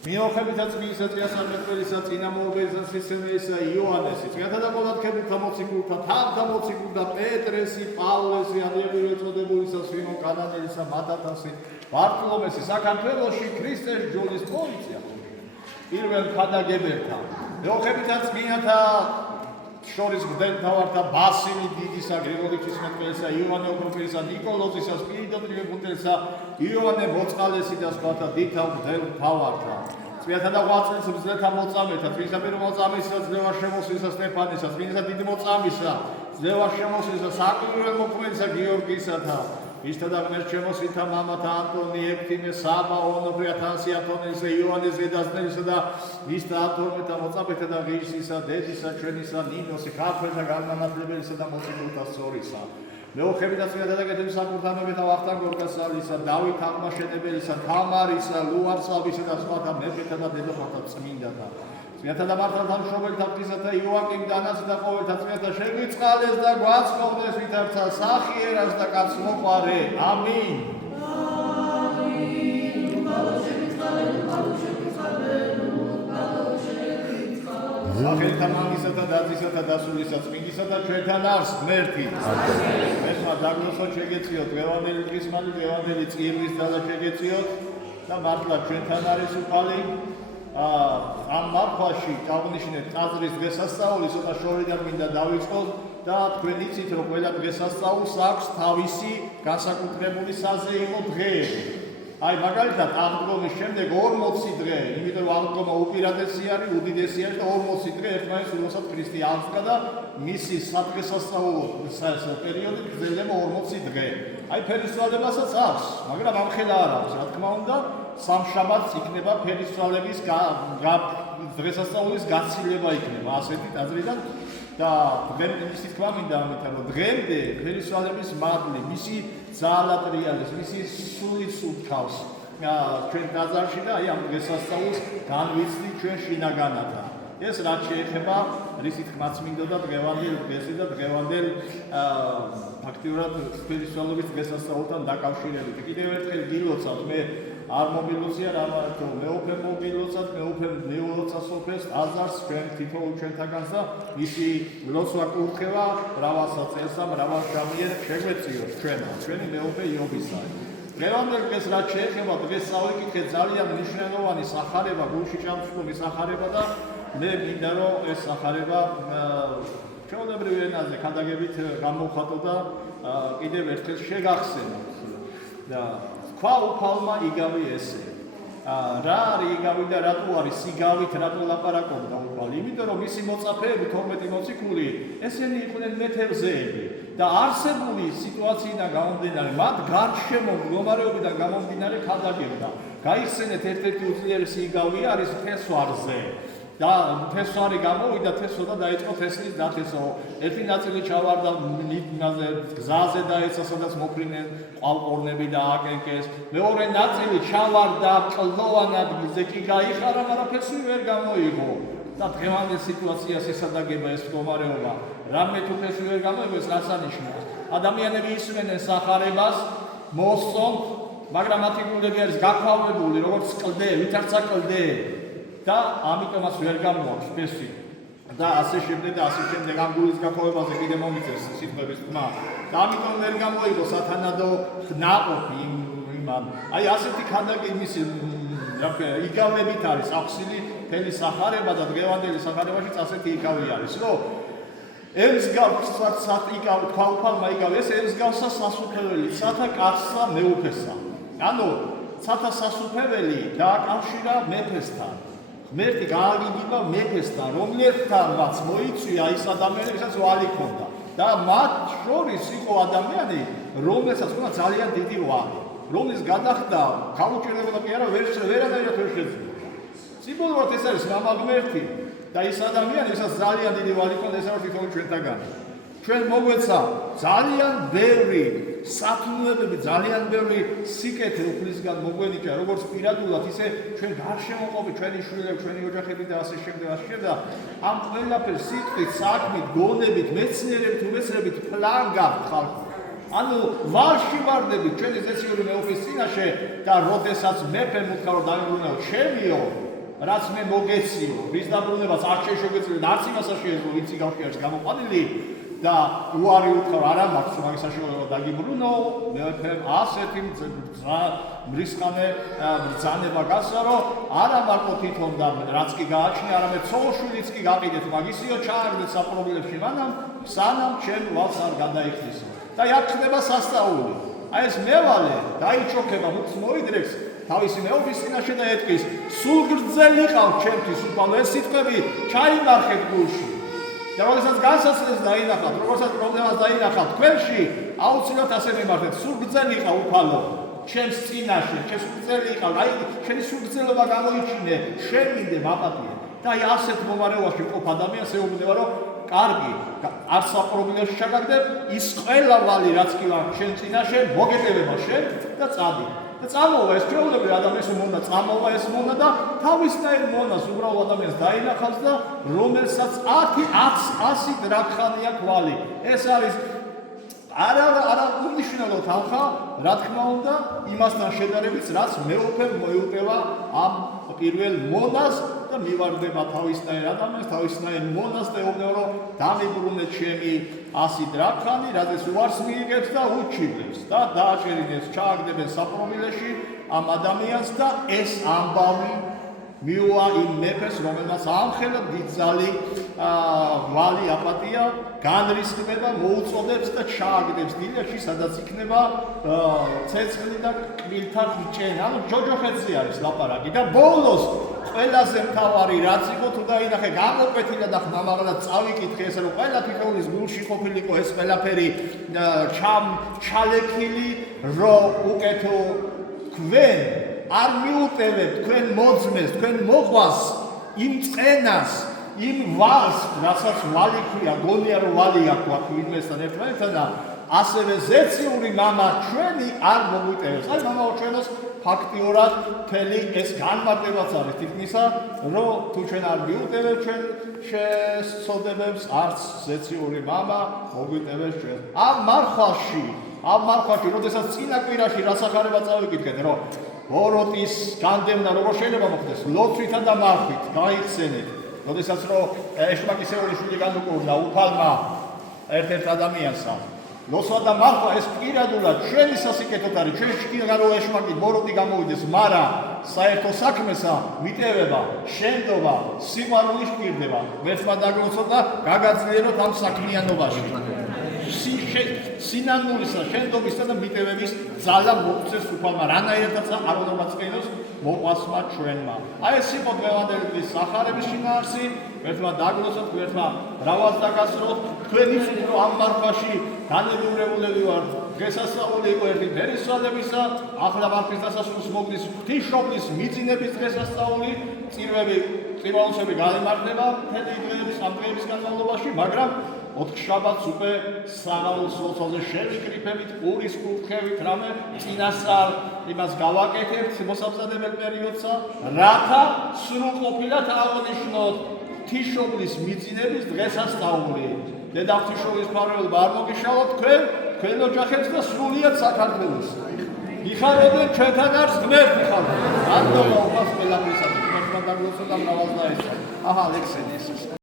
მიუხედავად წმინდა წინასწარმეტყველისა წინამორბედისა სიცემეისა იოანესი წმინდა და ყოველდღიურთა მოციქულთა თანთა მოციქულთა პეტრესი პავლესი ადრიელი ეწოდებულისა სვიმონ კანანელისა მათათასი ბარტოლომესი საქართველოში ქრისტეს ჯოლის პოლიცია პირველ ხადაგებერთა მიუხედავად წმინდა შორის მღვდელმთავართა ბასილი დიდისა გრიგოლი ღვთისმეტყველისა იოანე ოქროპირისა ნიკოლოზისა სპირიდონ ტრიუმფელისა იოანე მოწყალესი და სხვათა დიდთა მღვდელმთავართა წმინდა და ღვაწლის მძლეთა მოწამეთა წმინდა პირველ მოწამისა ძლევა შემოსვლისა სტეფანისა წმინდა დიდი მოწამისა ძლევა შემოსვლისა საკვირველ მოქმედისა გიორგისათა მისთა და ღმერთ შემოსილთა მამათა ანტონი ეფთიმე საბა ონოფრე ათანასი ათონელისა იოანე ზედაზნელისა და მისთა ათორმეტა მოწამეთა და ღირსისა დედისა ჩვენისა ნინოსი ქართველთა განმანათლებელისა და მოციქულთა სწორისა მეუხედავად წმინდა და კეთილი საკურთანებეთა ვახტანგ გორგასალისა დავით აღმაშენებელისა თამარისა ლუარსაბისა და სხვათა მეფეთა და დედოფალთა წმინდათა წმინდა და მართალთა მშობელთა ღვთისათა იოაკიმ დანას და ყოველთა წმინდა შეგვიწყალეს და გვაცხობდეს ვითარცა სახიერას და კაცმოყვარე ამინ სახელთა მამისათა და ძისათა და სულისა წმინდისა და ჩვენთან არის ღმერთი მესმა დაგლოსოთ შეგეწიოთ დღევანდელი დღის მალე დღევანდელი წირვის ძალა შეგეწიოთ და მართლა ჩვენთან არის უფალი ამ მარხვაში წავნიშნეთ ტაძრის დღესასწაული ცოტა შორიდან მინდა დავიწყოთ და თქვენ იცით რომ ყველა დღესასწაულს აქვს თავისი განსაკუთრებული საზეიმო დღეები აი მაგალითად აღდგომის შემდეგ 40 დღე, იმიტომ რომ აღდგომა უპირატესი არის, უდიდესი არის და 40 დღე ერთმანეთს ულოცავთ ქრისტე აღდგა და მისი სადღესასწაულო პერიოდი გრძელდება 40 დღე. აი ფერისცვალებასაც აქვს, მაგრამ ამხელა არ აქვს, რა თქმა უნდა, სამშაბათს იქნება ფერისცვალების დღესასწაულის გაცილება იქნება ასეთი ტაძრიდან და იმის თქმა მინდა ამიტომ რომ დღემდე ფერისცვალების მადლი მისი ძალატრიალის მისი სულით სულთავს ჩვენ ტაძარში და აი ამ დღესასწაულს განვიცდით ჩვენ შინაგანათა ეს რაც შეეხება რისი თქმაც მინდოდა დღევანდელ დღესზე და დღევანდელ ფაქტიურად ფერისცვალების დღესასწაულთან დაკავშირებით კიდევ ერთხელ გილოცავთ მე არ მოგილოცია რამათო მეუფე მოგილოცავთ მეუფე მეულოცა სოფეს აზარს ჩვენ თითოეულ ჩვენთაგანს და მისი ლოცვა კურთხევა მრავალსა წელსა მრავალ ժամიერ შეგვეციოთ ჩვენი მეუფე იობისა დღევანდელ დღეს რაც შეეხება დღეს წავიკითხეთ ძალიან მნიშვნელოვანი სახარება გულში ჩამსხვრული სახარება და მე მინდა რომ ეს სახარება ჩვეულებრივ ენაზე ქადაგებით გამოვხატო და კიდევ ერთხელ შეგახსენოთ და ქვა უფალმა იგავი ესე რა არის იგავი და რატო არის სიგავით რატო ლაპარაკობდა უფალი იმიტომ რომ მისი მოწაფეები 12 მოციქული ესენი იყვნენ მეთევზეები და არსებული სიტუაციიდან გამომდინარე მათ გარშემო მდგომარეობიდან გამომდინარე ქადაგებდა გაიხსენეთ ერთ-ერთი უძლიერესი იგავი არის თესვარზე და თესვარი გამოვიდა თესვა და დაიწყო თესლის დათესო ერთი ნაწილი ჩავარდა გზაზე დაეცა სადაც მოფრინდნენ ყალყორნები და აკენკეს მეორე ნაწილი ჩავარდა კლდოვან ადგილზე კი გაიხარა მაგრამ ფესვი ვერ გამოიღო და დღევანდელ სიტუაციას ესადაგება ეს მდგომარეობა რამე თუ ფესვი ვერ გამოიღო ეს რას ანიშნავს ადამიანები ისმენენ სახარებას მოსწონთ მაგრამ მათი გულები არის გაქვავებული როგორც კლდე ვითარცა კლდე და ამიტომაც ვერ გამოაქვს ფესვი და ასე შემდეგ ამ გულის გაქვავებაზე კიდე მომიწევს სიტყვების თქმა და ამიტომ ვერ გამოიღო სათანადო ნაყოფი იმან აი ასეთი ქადაგი მისი იგავებით არის აღსილი თელი სახარება და დღევანდელი სახარებაშიც ასეთი იგავი არის რომ ემსგავსად იგავი თქვა უფალმა იგავი ეს ემსგავსა სასუფეველი სათა კაცსა მეუფესა ანუ სათა სასუფეველი დააკავშირა მეფესთან ღმერთი გააგიგება მეფესთან, რომლერთანაც მოიწვია ის ადამიანი, ვისაც ვალი ჰქონდა. და მათ შორის იყო ადამიანი, რომელსაც ჰქონდა ძალიან დიდი ვალი, რომლის გადახდა გაუჭირდებოდა კი არა, ვერანაირად ვერ შეძლო. სიმბოლურად ეს არის მამა ღმერთი და ის ადამიანი, ვისაც ძალიან დიდი ვალი ჰქონდა, ეს არის თითოეულ ჩვენთაგან. ჩვენ მოგვეცა ძალიან ბევრი სათნოებები, ძალიან ბევრი სიკეთე უფლისგან მოგვენიჭა, როგორც პირადულად, ისე ჩვენ გარშემოყოფი, ჩვენი შვილები, ჩვენი ოჯახები და ასე შემდეგ. ამ ყველაფერს სიტყვით, საქმით, გონებით, მეცნიერებით, უმეცნიერებით ფლან გაქვთ ხალხი. ანუ ვალში ვარდებით ჩვენი ზეციური მეუფის წინაშე და როდესაც მეფე მუქარო დაიბრუნებო, ჩემიო, რაც მე მოგეციო, რის დაბრუნებას არ შეგვიძლია, არც იმას არ შეეძლო, ვინც იგავში არის გამოყვანილი და უარი უთხრა არა მაქვს მაგის საშუალება დაგიბრუნო, მეფემ ასეთი მრისხანე ბრძანება გასცა, რომ არა მარტო თვითონ და რაც კი გააჩნია, არამედ ცოლოშვილიც კი გაყიდეთ მაგისიო, ჩააგდეთ საპრობლემში მანამ, სანამ ჩემ ვალს არ გადაიხდისო. და აქ ხდება სასწაული. აი ეს მევალე დაიჩოქება, მუქს მოიდრექს თავისი მეუღლის წინაშე და ეტყვის, სულ გრძელი ყავ ჩემთვის უფალო, ეს სიტყვები ჩაიმარხეთ გულში. და როდესაც განსაცდელს დაინახავთ, როგორცაც პრობლემას დაინახავთ თქვენში, აუცილებლად ასე მიმართეთ, სულ გრძელი ყავ უფალო, ჩემს წინაშე, ჩემს გრძელი ყავ, აი შენი სულგრძელობა გამოიჩინე, შემინდე მაპატიე. და აი ასეთ მომარეობაში მყოფ ადამიანს ეუბნება, რომ კარგი, არ საპრობლემოში ჩაგაგდებ, ის ყველა ვალი რაც კი ვარ შენ წინაშე, მოგეტევება შენ და წადი. და წამოვა ეს ჩვეულებრივ ადამიანს უნდა წამოვა ეს მონა და თავისნაირ მონას უბრალოდ ადამიანს დაინახავს და რომელსაც 100 დრაქხანია კვალი. ეს არის არა უმნიშვნელო თანხა, რა თქმა უნდა, იმასთან შედარებით, რაც მეუფემ მოიუტევა ამ პირველ მონას და მივარდება თავისნაირ ადამიანს, თავისნაირ მონას და ეუბნება, რომ დამიბრუნე ჩემი 100 დრაქხანი, რადგან უარს მიიგებს და უჩივლებს და დააჭერინეს, ჩააგდებენ საპრომილეში ამ ადამიანს და ეს ამბავი მიუვა იმ მეფეს, რომელმაც ამხელა დიდძალი ვალი აპატია, განრისხდება, მოუწოდებს და ჩააგდებს დილაში, სადაც იქნება ცეცხლი და კბილთა ხვიჭენა, ანუ ჯოჯოხეთზე არის ლაპარაკი და ბოლოს ყველაზე მთავარი რაც იყო თუ დაინახე გამოკვეთილა და ხმამაღლა წავიკითხე ესე რომ ყველა თითოეულის გულში ყოფილიყო ეს ყველაფერი ჩალექილი რომ უკეთო თქვენ არ მიუტევებთ თქვენ მოძმეს, თქვენ მოყვას იმ წყენას, იმ ვალს, რასაც ვალი ქვია, გონია რომ ვალი აქვს ვინმესთან ერთმანეთთან და ასევე ზეციური მამა ჩვენი არ მოგვიტევებს. აი მამაო ჩვენოს ფაქტიურად მთელი ეს განმარტებაც არის თითქმისა, რომ თუ ჩვენ არ მიუტევებთ ჩვენ შესწოდებებს, არც ზეციური მამა მოგვიტევებს ჩვენ. ამ მარხვაში, როდესაც წინა კვირაში რასახარება წავიკითხეთ, რომ ბოროტის განდევნა როგორ შეიძლება მოხდეს, ლოცვითა და მარხვით გაიხსენეთ. როდესაც რომ ეშმაკისეული შვილი განუკურნა უფალმა ერთ-ერთ ადამიანსა, ლოცვა და მარხვა ეს პირადულად ჩვენი სასიკეთოდ არის, ჩვენ შიგნიდან რომ ეშმაკი ბოროტი გამოვიდეს, მაგრამ საერთო საქმესა მიტევება, შენდობა, სიყვარული ჰპირდება. ვერცმა დაგლოცოთ და გაგაძლიეროთ ამ საქმიანობაში. სინანულისა, შენდობისა და მიტევების ძალა მოგწეს უფალმა, რანაირადაც არ უნდა მაწყენოს მოყვასმა ჩვენმა. აი ეს იყო დღევანდელი სახარების შინაარსი, ვერცმა დაგლოცოთ, ვერცმა მრავალს დაგასროთ, თქვენ იცით რომ ამ მარხვაში განებიურებულები ვართ. დღესასწაული იყო ერთი ფერისცვალებისა, ახლა მარხვის დასასრულს მოგდის ღვთისმშობლის მიძინების დღესასწაული, წირვალუსები გაიმართება მთელი დღეების ამ დღეების განმავლობაში, მაგრამ ოთხშაბათს უკვე საღამოს ლოცვაზე შევიკრიფებით, პურის კურთხევით, რამე წინასწარ იმას გავაკეთებთ მოსამზადებელ პერიოდსა, რათა სრულყოფილად აღნიშნოთ ღვთისმშობლის მიძინების დღესასწაული. დედა ღვთისმშობლის მფარველობა არ მოგიშალოთ თქვენ ოჯახებს და სრულიად საქართველოს. იხარებენ ჩვენთან არს ღმერთი ხალხი. რატომ უყავს ყველაფრისა? თქვენ დაგლოცოთ და მრავალს დაესწრათ. აჰა, ლექსენი ეს.